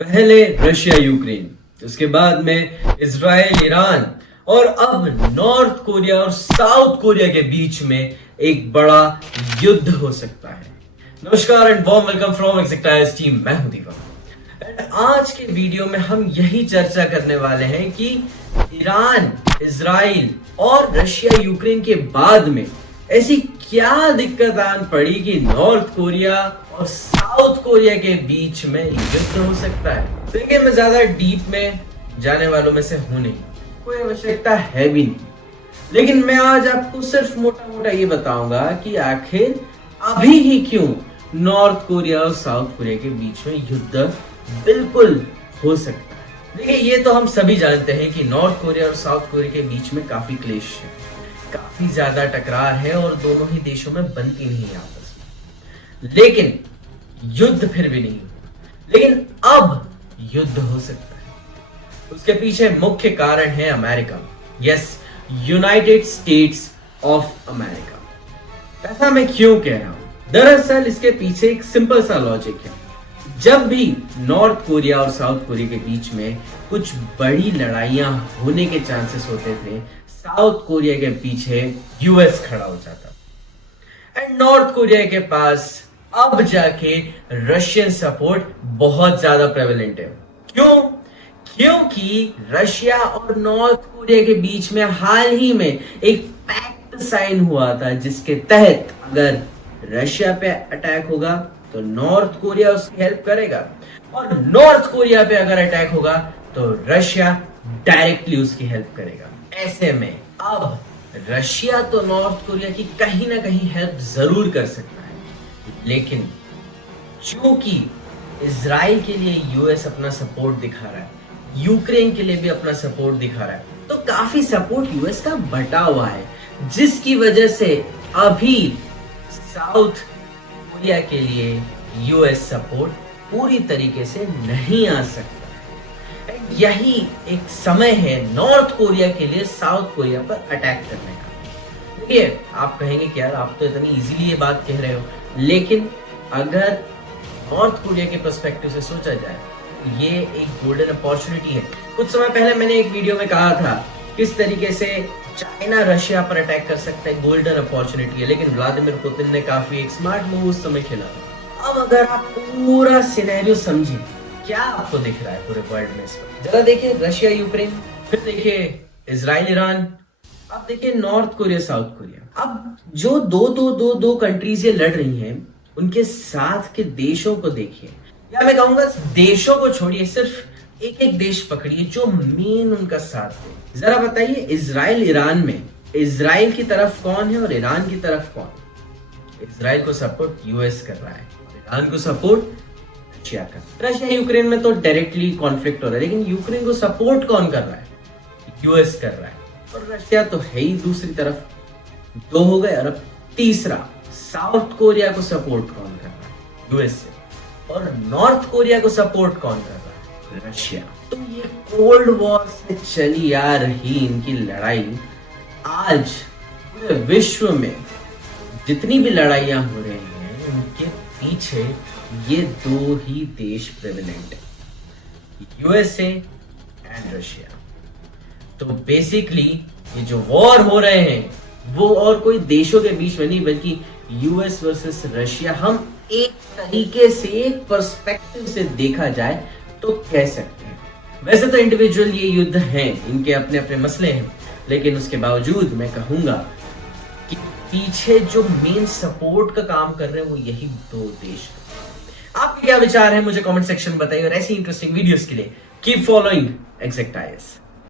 पहले Russia Ukraine, उसके बाद में इजराइल ईरान और अब नॉर्थ कोरिया और साउथ कोरिया के बीच में एक बड़ा युद्ध हो सकता है। नमस्कार and warm welcome from Exactize team. मैं हूं दीपक एंड आज के वीडियो में हम यही चर्चा करने वाले हैं कि ईरान, इजराइल और रशिया यूक्रेन के बाद में ऐसी क्या दिक्कत आन पड़ी कि नॉर्थ कोरिया और साउथ कोरिया के बीच में युद्ध हो सकता है। देखिए, मैं ज्यादा डीप में जाने वालों में से हूं नहीं, कोई आवश्यकता है भी नहीं, लेकिन मैं आज आपको सिर्फ मोटा मोटा ये बताऊंगा कि आखिर अभी ही क्यों नॉर्थ कोरिया और साउथ कोरिया के बीच में युद्ध बिल्कुल हो सकता है। देखिए, ये तो हम सभी जानते हैं कि नॉर्थ कोरिया और साउथ कोरिया के बीच में काफी क्लेश है, काफी ज्यादा टकरार है और दोनों ही देशों में बनती नहीं है आपस में, लेकिन युद्ध फिर भी नहीं। लेकिन अब युद्ध हो सकता है। उसके पीछे मुख्य कारण है America, yes, United states of America. ऐसा मैं क्यों कह रहा हूं? दरअसल इसके पीछे एक सिंपल सा लॉजिक है। जब भी नॉर्थ कोरिया और साउथ कोरिया के बीच में कुछ बड़ी लड़ाइयां होने के चांसेस होते थे, साउथ कोरिया के पीछे यूएस खड़ा हो जाता एंड नॉर्थ कोरिया के पास अब जाके रशियन सपोर्ट बहुत ज्यादा प्रेवलेंट है। क्यों? क्योंकि रशिया और नॉर्थ कोरिया के बीच में हाल ही में एक पैक्ट साइन हुआ था, जिसके तहत अगर रशिया पे अटैक होगा तो नॉर्थ कोरिया उसकी हेल्प करेगा और नॉर्थ कोरिया पे अगर अटैक होगा तो रशिया डायरेक्टली उसकी हेल्प करेगा। ऐसे में अब रशिया तो नॉर्थ कोरिया की कहीं ना कहीं हेल्प जरूर कर सकता है, लेकिन चूंकि इजराइल के लिए यूएस अपना सपोर्ट दिखा रहा है, यूक्रेन के लिए भी अपना सपोर्ट दिखा रहा है, तो काफी सपोर्ट यूएस का बटा हुआ है, जिसकी वजह से अभी साउथ कोरिया के लिए यूएस सपोर्ट पूरी तरीके से नहीं आ सकता। यही एक समय है नॉर्थ कोरिया के लिए साउथ कोरिया पर अटैक करने का। देखिए, आप कहेंगे कि यार आप तो इतनी इजीली ये बात कह रहे हो, लेकिन अगर नॉर्थ कोरिया के पर्सपेक्टिव से सोचा जाए ये एक गोल्डन अपॉर्चुनिटी है। कुछ समय पहले मैंने एक वीडियो में कहा था किस तरीके से चाइना रशिया पर अटैक कर सकता है, गोल्डन अपॉर्चुनिटी है, लेकिन व्लादिमीर पुतिन ने काफी एक स्मार्ट मूव उस समय खेला था। अब अगर आप पूरा सिनेरियो समझे, क्या आपको दिख रहा है पूरे वर्ल्ड में इस वक्त? जरा देखिए रशिया यूक्रेन, फिर देखिए इजराइल ईरान, अब देखिए नॉर्थ कोरिया साउथ कोरिया। अब जो दो कंट्रीज ये लड़ रही हैं, उनके साथ के देशों को देखिए, या मैं कहूंगा देशों को छोड़िए, सिर्फ एक एक देश पकड़िए जो मेन उनका साथ दे। जरा बताइए, इजराइल ईरान में इजराइल की तरफ कौन है और ईरान की तरफ कौन? इजराइल को सपोर्ट यूएस कर रहा है, ईरान को सपोर्ट रशिया का। रशिया यूक्रेन में तो डायरेक्टली कॉन्फ्लिक्ट हो रहा है, लेकिन यूक्रेन को सपोर्ट कौन कर रहा है? यूएस कर रहा है, और रशिया तो है ही दूसरी तरफ। दो हो गए, और अब तीसरा, साउथ कोरिया को सपोर्ट कौन कर रहा है? यूएस से। और नॉर्थ कोरिया को सपोर्ट कौन कर रहा है? रशिया। तो ये कोल्ड वॉर से चली आ रही इनकी लड़ाई आज पूरे विश्व में जितनी भी लड़ाइयां हो रही हैं, उनके पीछे ये दो ही देश प्रेवलेंट है, यूएसए एंड रशिया। तो बेसिकली ये जो वॉर हो रहे हैं वो और कोई देशों के बीच में नहीं, बल्कि यूएस वर्सेस रशिया। हम एक तरीके से, एक पर्सपेक्टिव से देखा जाए तो कह सकते हैं। वैसे तो इंडिविजुअल ये युद्ध हैं, इनके अपने अपने मसले हैं, लेकिन उसके बावजूद मैं कहूंगा कि पीछे जो मेन सपोर्ट का काम कर रहे हैं वो यही दो देश हैं। आपके क्या विचार है मुझे कमेंट सेक्शन में बताइए, और ऐसी इंटरेस्टिंग वीडियोस के लिए कीप फॉलोइंग एक्सेक्टाइज।